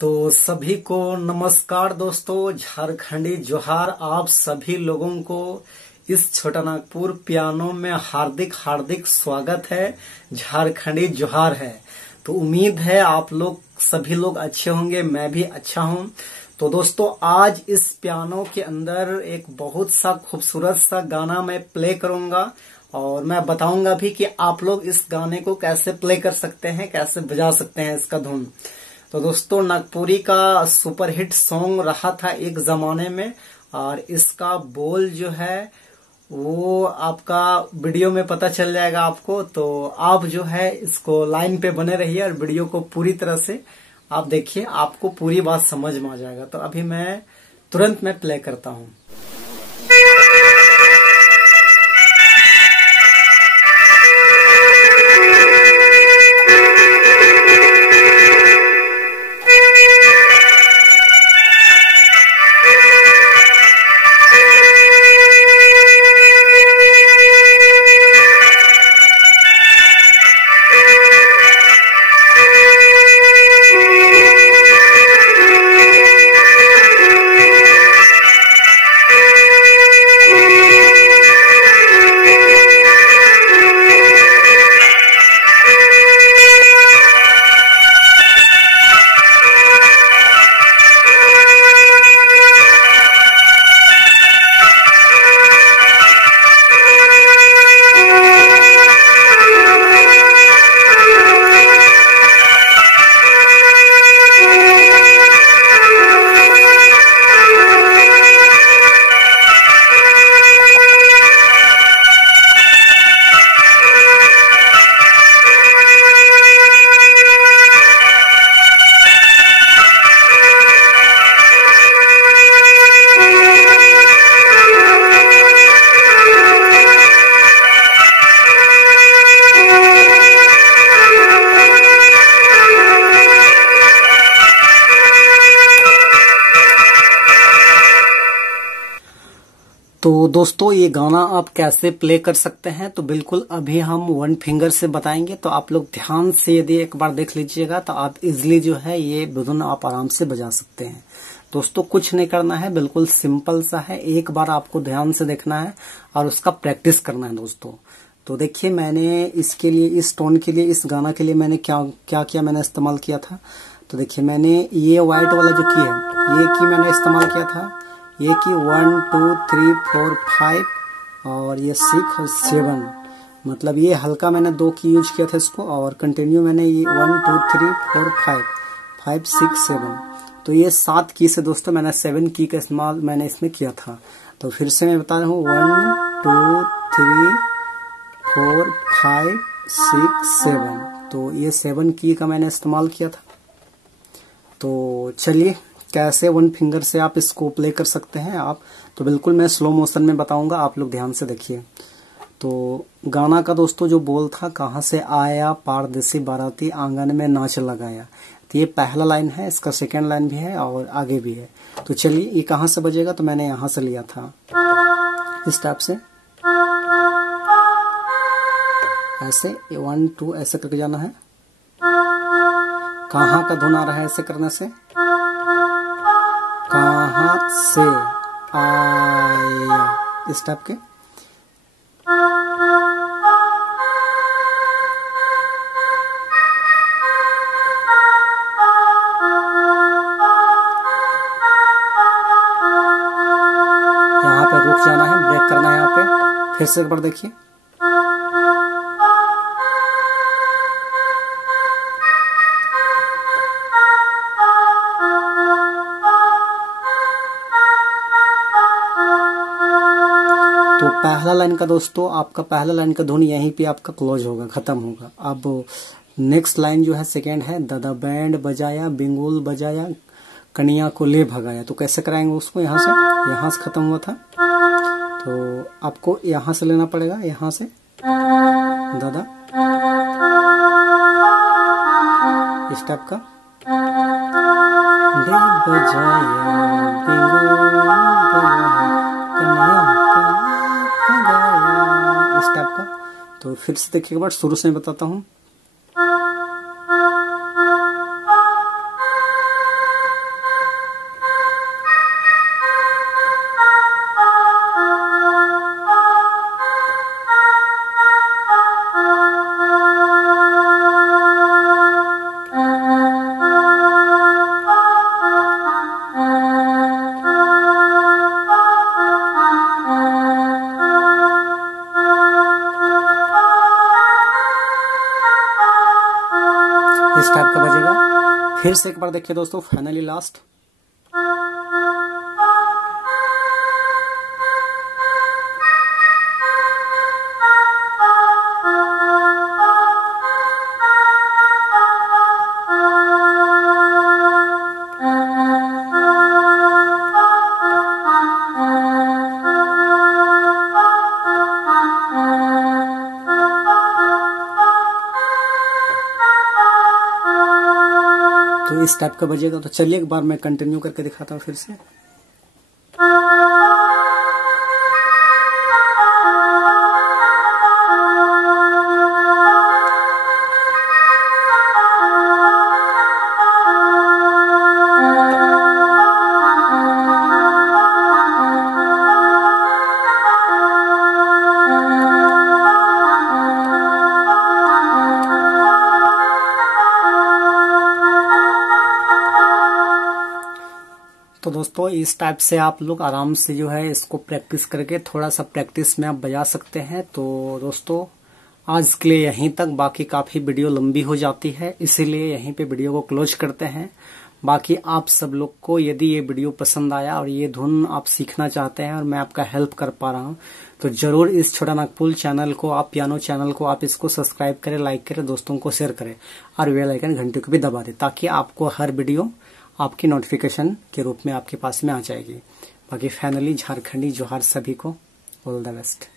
तो सभी को नमस्कार दोस्तों, झारखंडी जोहार। आप सभी लोगों को इस छोटा नागपुर पियानो में हार्दिक हार्दिक स्वागत है। झारखंडी जोहार है। तो उम्मीद है आप लोग सभी लोग अच्छे होंगे, मैं भी अच्छा हूं। तो दोस्तों आज इस पियानो के अंदर एक बहुत सा खूबसूरत सा गाना मैं प्ले करूंगा और मैं बताऊंगा भी कि आप लोग इस गाने को कैसे प्ले कर सकते हैं, कैसे बजा सकते हैं इसका धुन। तो दोस्तों नागपुरी का सुपरहिट सॉन्ग रहा था एक जमाने में, और इसका बोल जो है वो आपका वीडियो में पता चल जाएगा आपको। तो आप जो है इसको लाइन पे बने रहिए और वीडियो को पूरी तरह से आप देखिए, आपको पूरी बात समझ में आ जाएगा। तो अभी मैं तुरंत मैं प्ले करता हूँ। तो दोस्तों ये गाना आप कैसे प्ले कर सकते हैं, तो बिल्कुल अभी हम वन फिंगर से बताएंगे। तो आप लोग ध्यान से यदि एक बार देख लीजिएगा तो आप इजिली जो है ये धुन आप आराम से बजा सकते हैं। दोस्तों कुछ नहीं करना है, बिल्कुल सिंपल सा है। एक बार आपको ध्यान से देखना है और उसका प्रैक्टिस करना है दोस्तों। तो देखिए मैंने इसके लिए, इस टोन के लिए, इस गाना के लिए मैंने क्या क्या किया, मैंने इस्तेमाल किया था। तो देखिए मैंने ये व्हाइट वाला जो की है ये की मैंने इस्तेमाल किया था। ये की 1 2 3 4 5 और ये 6 और 7, मतलब ये हल्का मैंने 2 की यूज किया था इसको, और कंटिन्यू मैंने ये 1 2 3 4 5 6 7, तो ये 7 की से दोस्तों मैंने 7 की का इस्तेमाल मैंने इसमें किया था। तो फिर से मैं बता रहा हूँ 1 2 3 4 5 6 7, तो ये 7 की का मैंने इस्तेमाल किया था। तो चलिए कैसे वन फिंगर से आप इसको प्ले कर सकते हैं आप, तो बिल्कुल मैं स्लो मोशन में बताऊंगा, आप लोग ध्यान से देखिए। तो गाना का दोस्तों जो बोल था, कहाँ से आया पारदेसी बाराती आंगन में नाच लगाया, तो ये पहला लाइन है, इसका सेकेंड लाइन भी है और आगे भी है। तो चलिए ये कहाँ से बजेगा, तो मैंने यहाँ से लिया था इस टाइप से, ऐसे 1 2 ऐसे करके जाना है। कहाँ का धुन आ रहा है ऐसे करने से, कहाँ से आया, इस टाइप के। यहाँ पे रुक जाना है, ब्रेक करना है यहाँ पे। फिर से एक बार देखिए, तो पहला लाइन का दोस्तों, आपका पहला लाइन का धुन यहीं पे आपका क्लोज होगा, खत्म होगा। अब नेक्स्ट लाइन जो है सेकेंड है, दादा बैंड बजाया बिंगुल बजाया कनिया को ले भगाया। तो कैसे कराएंगे उसको, यहाँ से खत्म हुआ था, तो आपको यहाँ से लेना पड़ेगा, यहाँ से दादा इस टाइप का, बजाया बिंगुल इस टाइप का। तो फिर से देखिए एक बार शुरू से मैं बताता हूँ। फिर से एक बार देखिए दोस्तों, फाइनली लास्ट। तो इस टाइप का बजेगा। तो चलिए एक बार मैं कंटिन्यू करके दिखाता हूँ फिर से। तो दोस्तों इस टाइप से आप लोग आराम से जो है इसको प्रैक्टिस करके, थोड़ा सा प्रैक्टिस में आप बजा सकते हैं। तो दोस्तों आज के लिए यहीं तक, बाकी काफी वीडियो लंबी हो जाती है, इसीलिए यहीं पे वीडियो को क्लोज करते हैं। बाकी आप सब लोग को यदि ये वीडियो पसंद आया और ये धुन आप सीखना चाहते हैं और मैं आपका हेल्प कर पा रहा हूँ, तो जरूर इस छोटा नागपुर चैनल को, आप पियानो चैनल को आप इसको सब्सक्राइब करें, लाइक करें, दोस्तों को शेयर करें और बेल आइकन घंटे को भी दबा दें, ताकि आपको हर वीडियो आपकी नोटिफिकेशन के रूप में आपके पास में आ जाएगी। बाकी फाइनली झारखंडी जोहार सभी को, ऑल द बेस्ट।